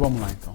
Vamos lá então.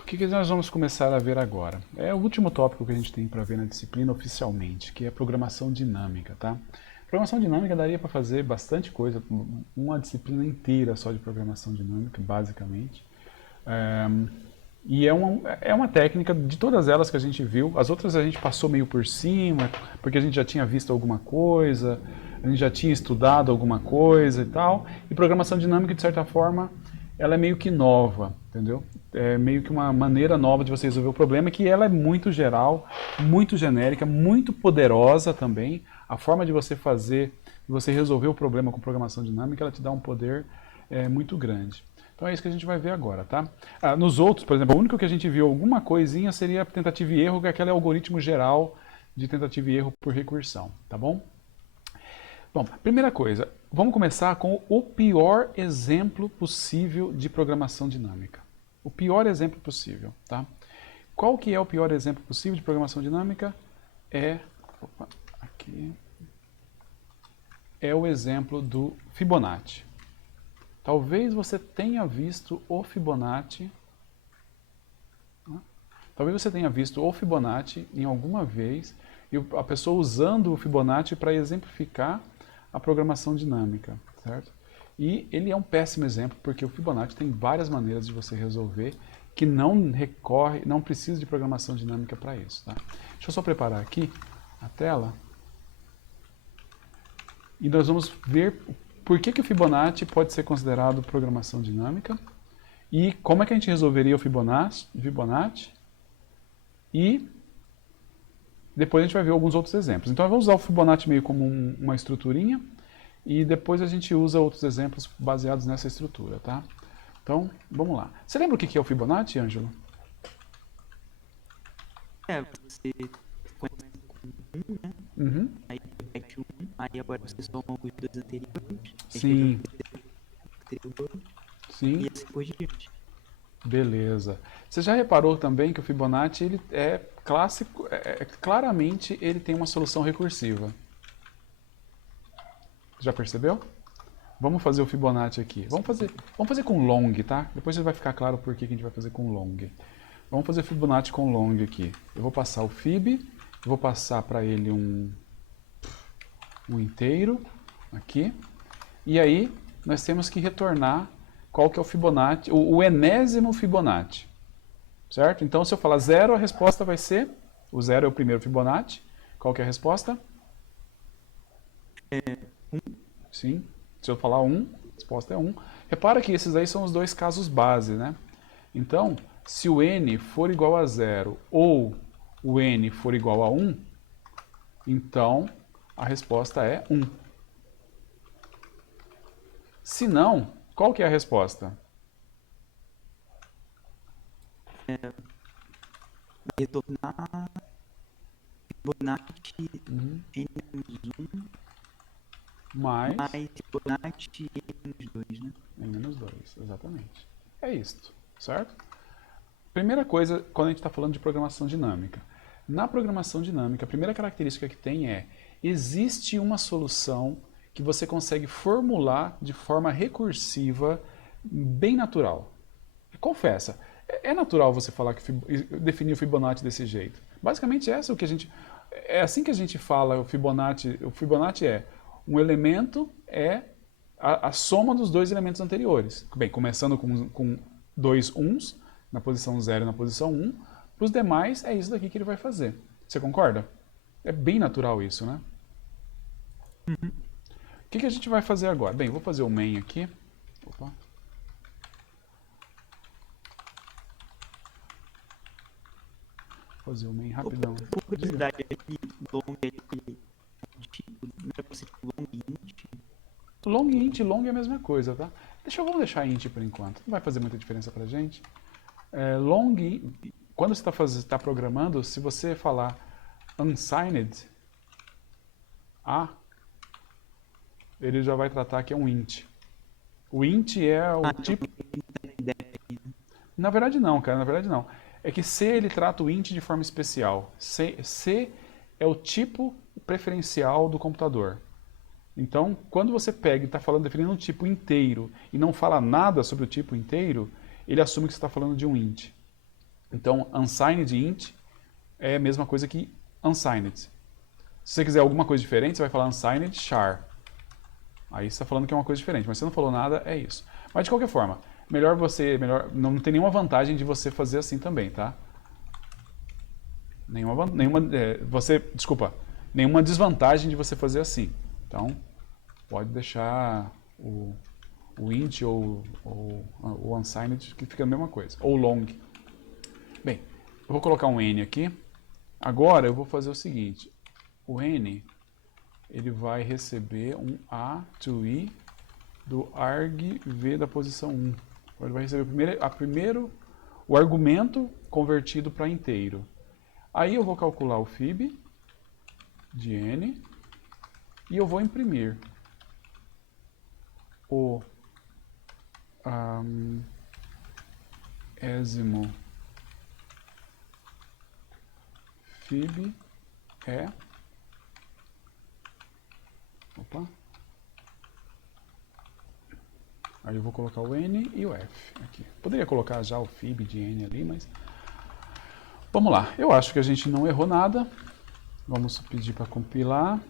O que nós vamos começar a ver agora? É o último tópico que a gente tem para ver na disciplina oficialmente, que é programação dinâmica, tá? Programação dinâmica daria para fazer bastante coisa, uma disciplina inteira só de programação dinâmica, basicamente. E é uma técnica de todas elas que a gente viu, as outras a gente passou meio por cima, porque a gente já tinha visto alguma coisa, a gente já tinha estudado alguma coisa e tal, e programação dinâmica, de certa forma, ela é meio que nova, entendeu? É meio que uma maneira nova de você resolver o problema, que ela é muito geral, muito genérica, muito poderosa também. A forma de você fazer, de você resolver o problema com programação dinâmica, ela te dá um poder muito grande. Então é isso que a gente vai ver agora, tá? Nos outros, por exemplo, o único que a gente viu alguma coisinha seria tentativa e erro, que é aquele algoritmo geral de tentativa e erro por recursão, tá bom? Bom, primeira coisa, vamos começar com o pior exemplo possível de programação dinâmica. O pior exemplo possível, tá? Qual que é o pior exemplo possível de programação dinâmica? É o exemplo do Fibonacci. Talvez você tenha visto o Fibonacci. Talvez você tenha visto o Fibonacci em alguma vez e a pessoa usando o Fibonacci para exemplificar a programação dinâmica, certo? E ele é um péssimo exemplo porque o Fibonacci tem várias maneiras de você resolver que não precisa de programação dinâmica para isso, tá? Deixa eu só preparar aqui a tela e nós vamos ver por que o Fibonacci pode ser considerado programação dinâmica e como é que a gente resolveria o Fibonacci e depois a gente vai ver alguns outros exemplos. Então eu vou usar o Fibonacci meio como uma estruturinha e depois a gente usa outros exemplos baseados nessa estrutura, tá? Então, vamos lá. Você lembra o que é o Fibonacci, Ângelo? Você começa com 1, né? Uhum. Aí repete 1, aí agora você soma os dois anteriores. Sim. Sim. E assim por diante. Beleza. Você já reparou também que o Fibonacci ele é clássico, claramente ele tem uma solução recursiva. Já percebeu? Vamos fazer o Fibonacci aqui. Vamos fazer com long, tá? Depois vai ficar claro por que a gente vai fazer com long. Vamos fazer Fibonacci com long aqui. Eu vou passar o Fib, vou passar para ele um inteiro aqui. E aí nós temos que retornar qual que é o Fibonacci, o enésimo Fibonacci. Certo? Então se eu falar 0, a resposta vai ser, o 0 é o primeiro Fibonacci. Qual que é a resposta? 1. Sim. Se eu falar 1, a resposta é 1. Repara que esses aí são os dois casos base, né? Então, se o n for igual a 0 ou o n for igual a 1, então a resposta é 1. Se não, qual que é a resposta? Vai retornar Fibonacci n-1 mais Fibonacci n-2, né? n-2, exatamente. É isto, certo? Primeira coisa, quando a gente está falando de programação dinâmica. Na programação dinâmica, a primeira característica que tem existe uma solução que você consegue formular de forma recursiva, bem natural. Confessa, é natural você falar definir o Fibonacci desse jeito. Basicamente é assim que a gente fala o Fibonacci. O Fibonacci é um elemento a soma dos dois elementos anteriores. Bem, começando com dois uns, na posição 0 e na posição 1, para os demais é isso daqui que ele vai fazer. Você concorda? É bem natural isso, né? Uhum. O que a gente vai fazer agora? Bem, vou fazer o main aqui. Opa. Vou fazer o main rapidão. Por curiosidade, long é tipo, não é possível long int? Long int e long é a mesma coisa, tá? Vamos deixar int por enquanto. Não vai fazer muita diferença pra gente. Long, quando você está programando, se você falar unsigned a, ele já vai tratar que é um int. O int é o tipo... Na verdade não, cara, na verdade não. É que C ele trata o int de forma especial. C é o tipo preferencial do computador. Então, quando você pega e está definindo um tipo inteiro e não fala nada sobre o tipo inteiro, ele assume que você está falando de um int. Então, unsigned int é a mesma coisa que unsigned. Se você quiser alguma coisa diferente, você vai falar unsigned char. Aí você está falando que é uma coisa diferente, mas você não falou nada, é isso. Mas de qualquer forma, não tem nenhuma vantagem de você fazer assim também, tá? Nenhuma desvantagem de você fazer assim. Então, pode deixar o int ou o unsigned que fica a mesma coisa, ou long. Bem, eu vou colocar um n aqui. Agora eu vou fazer o seguinte, o n ele vai receber um a to i do argv da posição 1. Ele vai receber o argumento convertido para inteiro. Aí eu vou calcular o fib de n e eu vou imprimir o ésimo fib é aí eu vou colocar o n e o f aqui. Poderia colocar já o fib de n ali, mas vamos lá. Eu acho que a gente não errou nada. Vamos pedir para compilar.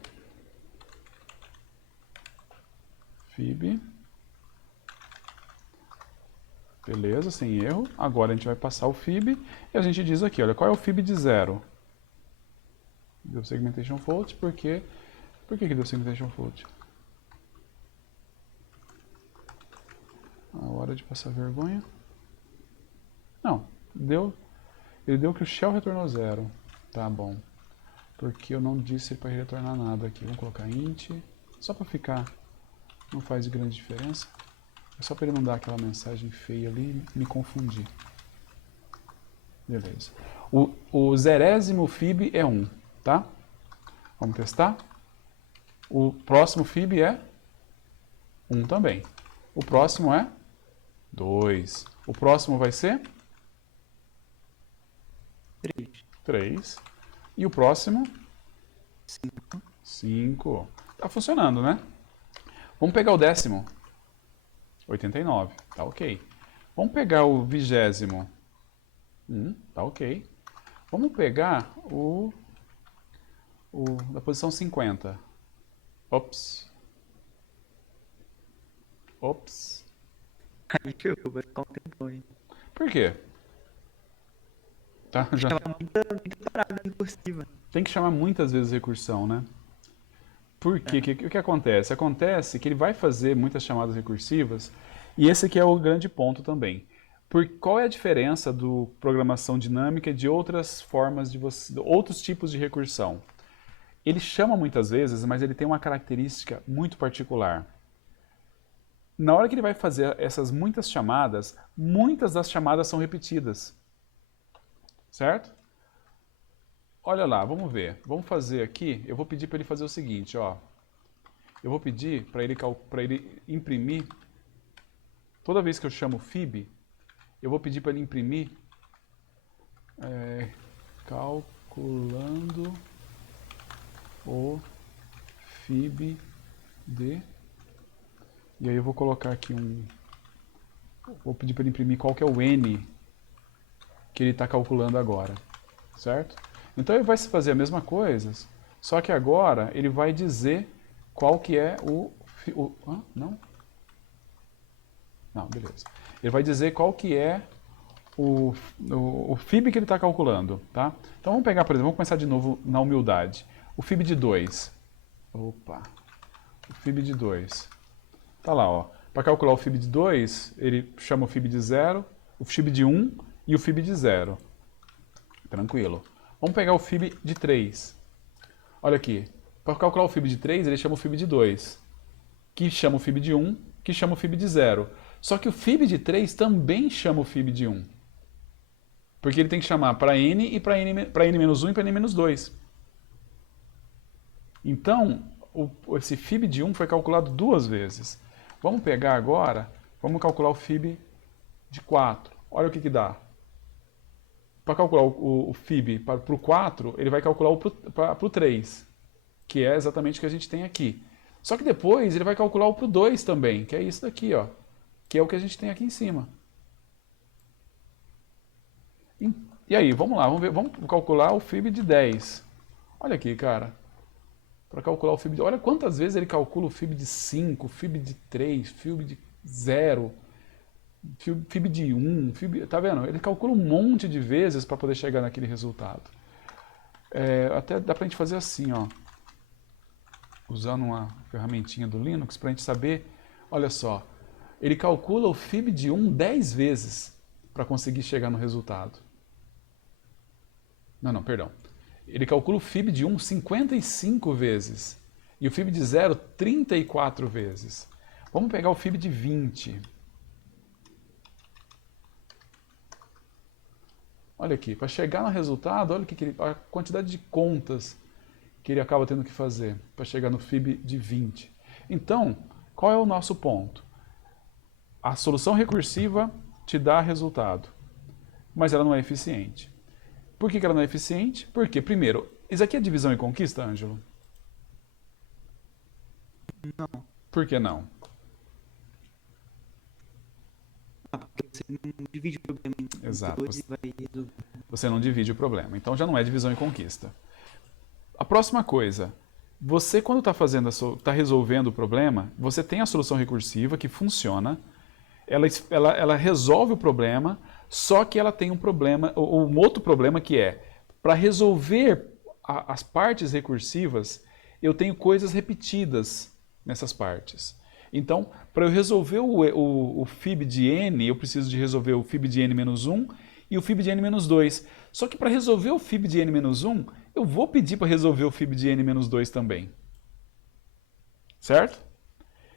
Fib. Beleza, sem erro. Agora a gente vai passar o fib e a gente diz aqui, olha, qual é o fib de 0? Deu segmentation fault, por que deu segmentation fault? A hora de passar vergonha. Não, ele deu que o shell retornou 0. Tá bom. Porque eu não disse para retornar nada aqui. Vamos colocar int, só para ficar, não faz grande diferença. É só para ele não dar aquela mensagem feia ali e me confundir. Beleza. O zerésimo fib é 1, tá? Vamos testar? O próximo fib é 1 também. O próximo é 2. O próximo vai ser 3. E o próximo? 5. Tá funcionando, né? Vamos pegar o 10º. 89. Tá ok. Vamos pegar o 20º. Tá ok. Vamos pegar o da posição 50. Ops. Aí ferrou, vai ficar um tempão aí. Por quê? Tá, já. Tava muita parada recursiva. Tem que chamar muitas vezes recursão, né? Por quê? O que acontece? Acontece que ele vai fazer muitas chamadas recursivas e esse aqui é o grande ponto também. Qual é a diferença do programação dinâmica de outras formas outros tipos de recursão? Ele chama muitas vezes, mas ele tem uma característica muito particular. Na hora que ele vai fazer essas muitas chamadas, muitas das chamadas são repetidas. Certo? Olha lá, vamos ver. Vamos fazer aqui, eu vou pedir para ele fazer o seguinte, ó. Eu vou pedir para ele imprimir, toda vez que eu chamo fib, eu vou pedir para ele imprimir calculando o fib de... E aí eu vou colocar aqui vou pedir para ele imprimir qual que é o n que ele está calculando agora, certo? Então ele vai fazer a mesma coisa, só que agora ele vai dizer qual que é não, beleza. Ele vai dizer qual que é o fib que ele está calculando, tá? Então vamos pegar, por exemplo, vamos começar de novo na humildade. O fib de 2. O fib de 2. Tá lá, ó. Para calcular o fib de 2, ele chama o fib de 0, o fib de 1 e o fib de 0. Tranquilo. Vamos pegar o fib de 3. Olha aqui. Para calcular o fib de 3, ele chama o fib de 2, que chama o fib de 1, que chama o fib de 0. Só que o fib de 3 também chama o fib de 1. Porque ele tem que chamar para n e para n-1 e para n-2. Então, esse fib de 1 foi calculado 2 vezes. Vamos pegar agora, vamos calcular o fib de 4. Olha o que dá. Para calcular o fib para o 4, ele vai calcular para o 3, que é exatamente o que a gente tem aqui. Só que depois ele vai calcular o para o 2 também, que é isso daqui, ó, que é o que a gente tem aqui em cima. E aí, vamos lá, vamos ver, vamos calcular o fib de 10. Olha aqui, cara. Para calcular o fib de... Olha quantas vezes ele calcula o fib de 5, fib de 3, fib de 0, fib de 1, fib... Tá vendo? Ele calcula um monte de vezes para poder chegar naquele resultado. Até dá pra gente fazer assim, ó. Usando uma ferramentinha do Linux pra gente saber, olha só, ele calcula o fib de 1 10 vezes para conseguir chegar no resultado. Não, perdão. Ele calcula o fib de 1 55 vezes e o fib de 0 34 vezes. Vamos pegar o fib de 20. Olha aqui, para chegar no resultado, olha a quantidade de contas que ele acaba tendo que fazer para chegar no fib de 20. Então, qual é o nosso ponto? A solução recursiva te dá resultado, mas ela não é eficiente. Por que ela não é eficiente? Porque, primeiro, isso aqui é divisão e conquista, Ângelo? Não. Por que não? Porque você não divide o problema em Exato. dois e vai resolver. Você não divide o problema. Então já não é divisão e conquista. A próxima coisa, você quando está resolvendo o problema, você tem a solução recursiva que funciona, ela resolve o problema, só que ela tem um problema, ou um outro problema que é, para resolver as partes recursivas, eu tenho coisas repetidas nessas partes. Então, para eu resolver o fib de n, eu preciso de resolver o fib de n-1 e o fib de n-2. Só que para resolver o fib de n-1, eu vou pedir para resolver o fib de n-2 também. Certo?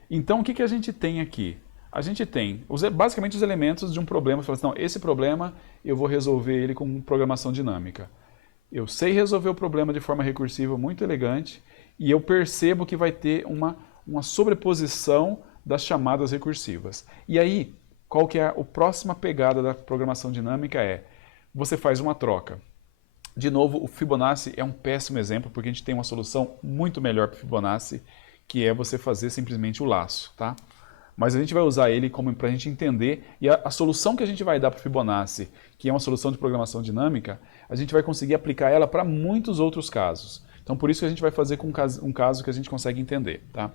Então, o que a gente tem aqui? A gente tem basicamente os elementos de um problema. Você fala assim, não, esse problema eu vou resolver ele com programação dinâmica. Eu sei resolver o problema de forma recursiva muito elegante e eu percebo que vai ter uma sobreposição das chamadas recursivas. E aí, qual que é a próxima pegada da programação dinâmica você faz uma troca. De novo, o Fibonacci é um péssimo exemplo, porque a gente tem uma solução muito melhor para o Fibonacci, que é você fazer simplesmente o laço, tá? Mas a gente vai usar ele como para a gente entender, e a solução que a gente vai dar para o Fibonacci, que é uma solução de programação dinâmica, a gente vai conseguir aplicar ela para muitos outros casos. Então por isso que a gente vai fazer com um caso que a gente consegue entender, tá?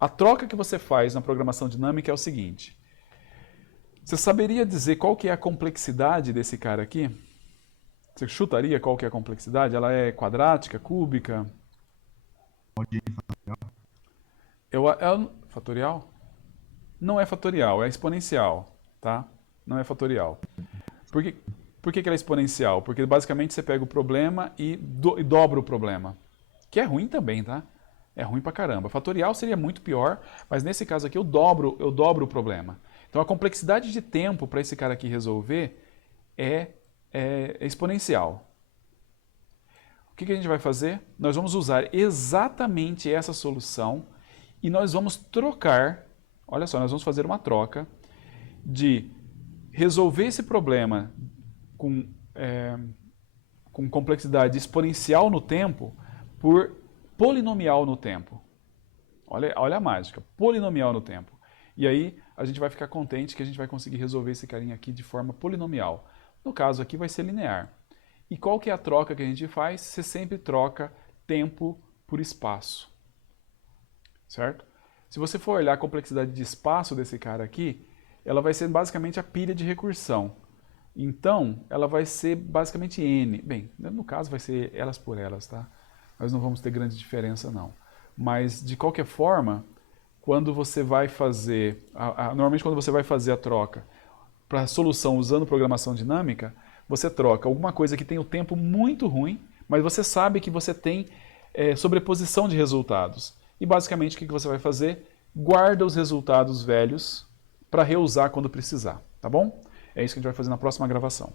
A troca que você faz na programação dinâmica é o seguinte. Você saberia dizer qual que é a complexidade desse cara aqui? Você chutaria qual que é a complexidade? Ela é quadrática, cúbica? Fatorial? Não é fatorial, é exponencial, tá? Não é fatorial. Por que ela é exponencial? Porque basicamente você pega o problema e dobra o problema. Que é ruim também, tá? É ruim pra caramba. Fatorial seria muito pior, mas nesse caso aqui eu dobro o problema. Então a complexidade de tempo para esse cara aqui resolver é exponencial. O que a gente vai fazer? Nós vamos usar exatamente essa solução e nós vamos trocar, olha só, nós vamos fazer uma troca de resolver esse problema com complexidade exponencial no tempo por polinomial no tempo. Olha a mágica, polinomial no tempo. E aí a gente vai ficar contente que a gente vai conseguir resolver esse carinha aqui de forma polinomial. No caso aqui vai ser linear. E qual que é a troca que a gente faz? Você sempre troca tempo por espaço. Certo? Se você for olhar a complexidade de espaço desse cara aqui, ela vai ser basicamente a pilha de recursão. Então, ela vai ser basicamente n. Bem, no caso vai ser elas por elas, tá? Nós não vamos ter grande diferença não. Mas, de qualquer forma, quando você vai fazer, normalmente quando você vai fazer a troca para a solução usando programação dinâmica, você troca alguma coisa que tem o tempo muito ruim, mas você sabe que você tem sobreposição de resultados. E basicamente o que você vai fazer? Guarda os resultados velhos para reusar quando precisar, tá bom? É isso que a gente vai fazer na próxima gravação.